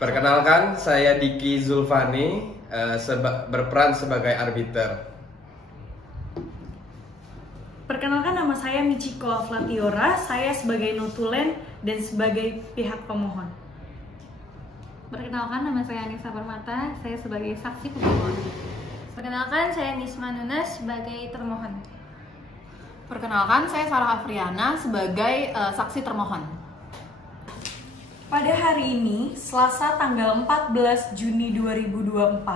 Perkenalkan, saya Diki Zulfani, berperan sebagai arbiter. Perkenalkan, nama saya Michiko Aflatiora, saya sebagai notulen dan sebagai pihak pemohon. Perkenalkan, nama saya Anissa Permata, saya sebagai saksi pemohon. Perkenalkan, saya Nisma Nunas sebagai termohon. Perkenalkan, saya Sarah Afriana sebagai saksi termohon. Pada hari ini, Selasa tanggal 14 Juni 2024,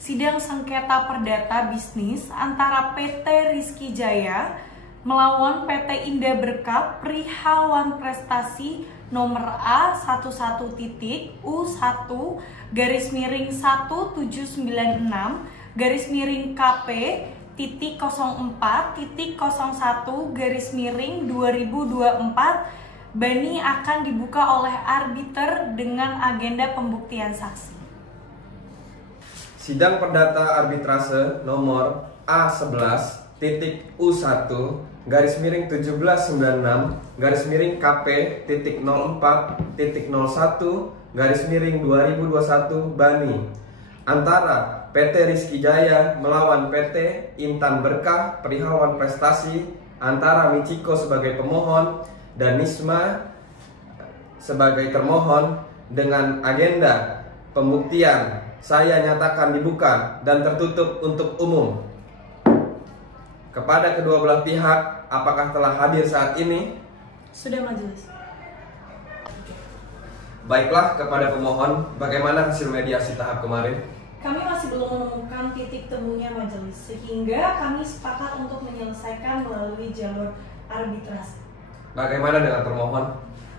sidang sengketa perdata bisnis antara PT Rizky Jaya melawan PT Indah Berkah perihal wan prestasi nomor A11-KP-1796-04.01-2024 Bani akan dibuka oleh arbiter dengan agenda pembuktian saksi. Sidang perdata arbitrase nomor A11-U1-17-KP.04.01-2021 Bani antara PT Rizky Jaya melawan PT Intan Berkah perihal wan prestasi antara Michiko sebagai pemohon dan Nisma sebagai termohon dengan agenda pembuktian saya nyatakan dibuka dan tertutup untuk umum. Kepada kedua belah pihak, apakah telah hadir saat ini? Sudah, majelis. Baiklah, kepada pemohon, bagaimana hasil mediasi tahap kemarin? Kami masih belum menemukan titik temunya, majelis, sehingga kami sepakat untuk menyelesaikan melalui jalur arbitrase. Bagaimana dengan termohon?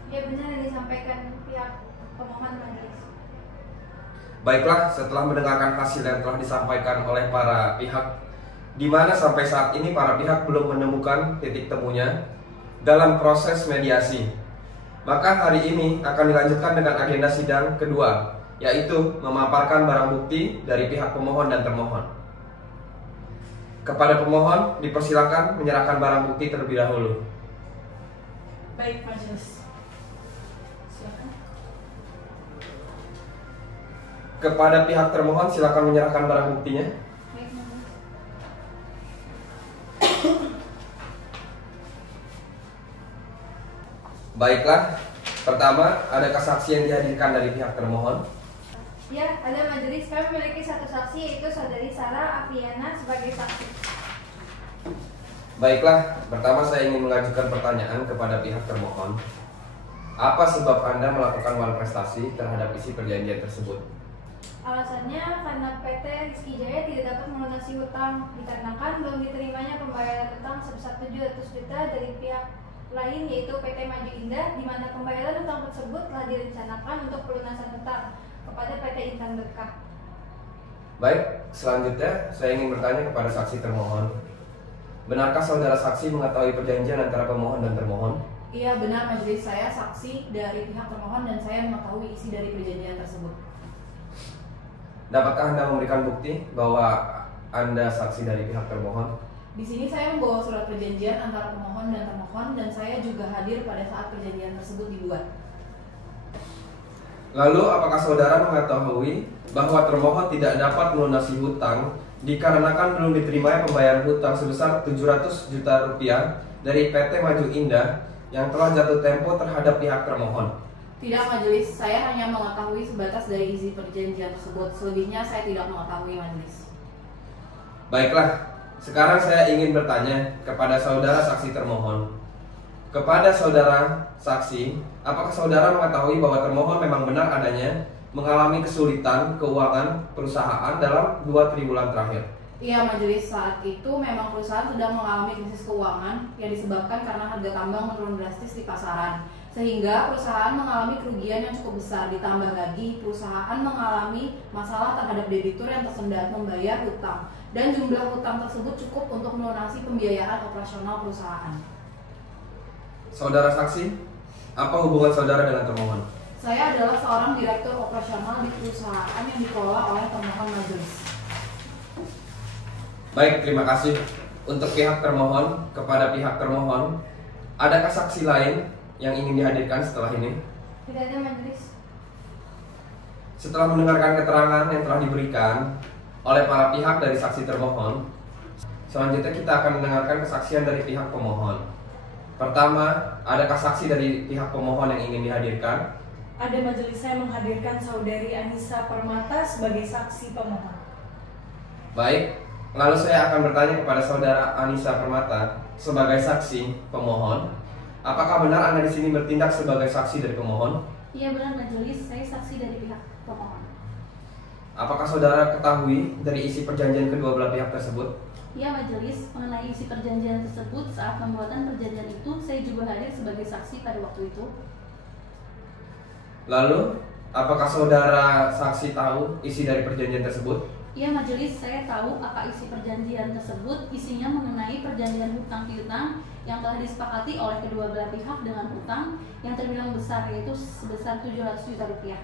Ya, benar yang disampaikan pihak pemohon, majelis. Baiklah, setelah mendengarkan hasil yang telah disampaikan oleh para pihak, di mana sampai saat ini para pihak belum menemukan titik temunya dalam proses mediasi, maka hari ini akan dilanjutkan dengan agenda sidang kedua, yaitu memaparkan barang bukti dari pihak pemohon dan termohon. Kepada pemohon, dipersilakan menyerahkan barang bukti terlebih dahulu. Baik, majelis. Silakan. Kepada pihak termohon, silakan menyerahkan barang buktinya. Baik, majelis. Baiklah, pertama, adakah saksi yang dihadirkan dari pihak termohon? Ya, ada, majelis. Kami memiliki satu saksi, yaitu saudari Sarah Afriana sebagai saksi. Baiklah, pertama saya ingin mengajukan pertanyaan kepada pihak termohon. Apa sebab Anda melakukan wan prestasi terhadap isi perjanjian tersebut? Alasannya karena PT Rizky Jaya tidak dapat melunasi hutang dikarenakan belum diterimanya pembayaran hutang sebesar 700 juta dari pihak lain, yaitu PT Maju Indah, di mana pembayaran hutang tersebut telah direncanakan untuk pelunasan hutang kepada PT Intan Berkah. Baik, selanjutnya saya ingin bertanya kepada saksi termohon. Benarkah saudara saksi mengetahui perjanjian antara pemohon dan termohon? Iya, benar, majelis. Saya saksi dari pihak termohon dan saya mengetahui isi dari perjanjian tersebut. Dapatkah Anda memberikan bukti bahwa Anda saksi dari pihak termohon? Di sini saya membawa surat perjanjian antara pemohon dan termohon dan saya juga hadir pada saat perjanjian tersebut dibuat. Lalu, apakah saudara mengetahui bahwa termohon tidak dapat melunasi hutang dikarenakan belum diterimanya pembayaran hutang sebesar 700 juta rupiah dari PT Maju Indah yang telah jatuh tempo terhadap pihak termohon? Tidak, majelis. Saya hanya mengetahui sebatas dari isi perjanjian tersebut. Selebihnya saya tidak mengetahui, majelis. Baiklah, sekarang saya ingin bertanya kepada saudara saksi termohon. Kepada saudara saksi, apakah saudara mengetahui bahwa termohon memang benar adanya mengalami kesulitan keuangan perusahaan dalam 2 triwulan terakhir? Iya, majelis. Saat itu memang perusahaan sedang mengalami krisis keuangan yang disebabkan karena harga tambang menurun drastis di pasaran, sehingga perusahaan mengalami kerugian yang cukup besar. Ditambah lagi, perusahaan mengalami masalah terhadap debitur yang tersendat membayar hutang, dan jumlah hutang tersebut cukup untuk melunasi pembiayaan operasional perusahaan. Saudara saksi, apa hubungan saudara dengan termohon? Saya adalah seorang direktur operasional di perusahaan yang dikelola oleh termohon, majelis. Baik, terima kasih. Untuk pihak termohon, kepada pihak termohon, adakah saksi lain yang ingin dihadirkan setelah ini? Tidak ada, majelis. Setelah mendengarkan keterangan yang telah diberikan oleh para pihak dari saksi termohon, selanjutnya kita akan mendengarkan kesaksian dari pihak pemohon. Pertama, adakah saksi dari pihak pemohon yang ingin dihadirkan? Ada, majelis saya menghadirkan Saudari Anissa Permata sebagai saksi pemohon. Baik, lalu saya akan bertanya kepada Saudara Anissa Permata sebagai saksi pemohon. Apakah benar Anda di sini bertindak sebagai saksi dari pemohon? Iya benar majelis, saya saksi dari pihak pemohon. Apakah saudara ketahui dari isi perjanjian kedua belah pihak tersebut? Iya majelis, mengenai isi perjanjian tersebut saat pembuatan perjanjian itu saya juga hadir sebagai saksi pada waktu itu. Lalu, apakah saudara saksi tahu isi dari perjanjian tersebut? Iya majelis, saya tahu apa isi perjanjian tersebut. Isinya mengenai perjanjian hutang piutang yang telah disepakati oleh kedua belah pihak dengan hutang yang terbilang besar, yaitu sebesar 700 juta rupiah.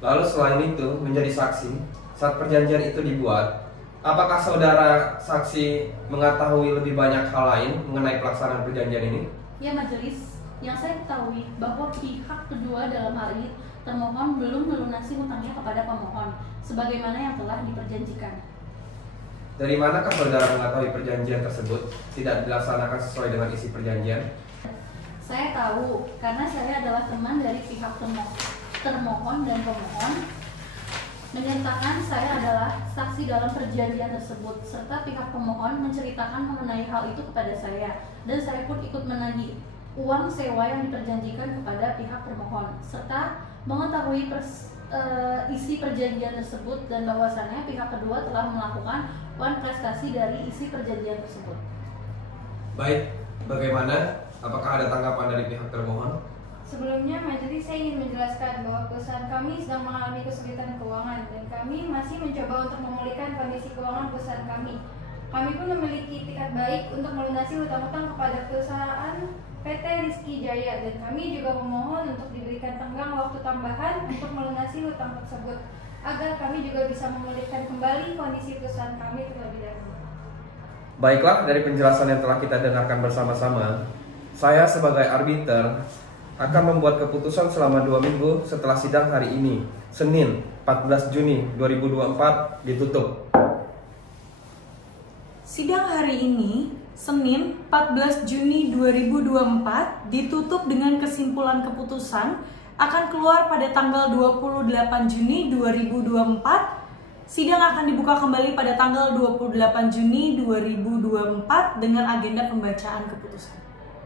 Lalu selain itu, menjadi saksi saat perjanjian itu dibuat, apakah saudara saksi mengetahui lebih banyak hal lain mengenai pelaksanaan perjanjian ini? Ya majelis, yang saya ketahui bahwa pihak kedua dalam hal ini termohon belum melunasi hutangnya kepada pemohon sebagaimana yang telah diperjanjikan. Dari manakah saudara mengetahui perjanjian tersebut tidak dilaksanakan sesuai dengan isi perjanjian? Saya tahu karena saya adalah teman dari pihak termohon dan pemohon, menyatakan saya adalah saksi dalam perjanjian tersebut, serta pihak pemohon menceritakan mengenai hal itu kepada saya, dan saya pun ikut menagih uang sewa yang diperjanjikan kepada pihak termohon, serta mengetahui isi perjanjian tersebut dan bahwasannya pihak kedua telah melakukan prestasi dari isi perjanjian tersebut. Baik, bagaimana? Apakah ada tanggapan dari pihak termohon? Sebelumnya, majelis saya ingin menjelaskan bahwa perusahaan kami sedang mengalami kesulitan keuangan dan kami masih mencoba untuk memulihkan kondisi keuangan perusahaan kami. Kami pun memiliki itikat baik untuk melunasi hutang-hutang kepada perusahaan PT Rizky Jaya dan kami juga memohon untuk diberikan tenggang waktu tambahan untuk melunasi hutang tersebut agar kami juga bisa memulihkan kembali kondisi perusahaan kami terlebih dahulu. Baiklah, dari penjelasan yang telah kita dengarkan bersama-sama, saya sebagai arbiter akan membuat keputusan selama 2 minggu setelah sidang hari ini, Senin 14 Juni 2024 ditutup. Sidang hari ini, Senin 14 Juni 2024 ditutup dengan kesimpulan keputusan akan keluar pada tanggal 28 Juni 2024. Sidang akan dibuka kembali pada tanggal 28 Juni 2024 dengan agenda pembacaan keputusan.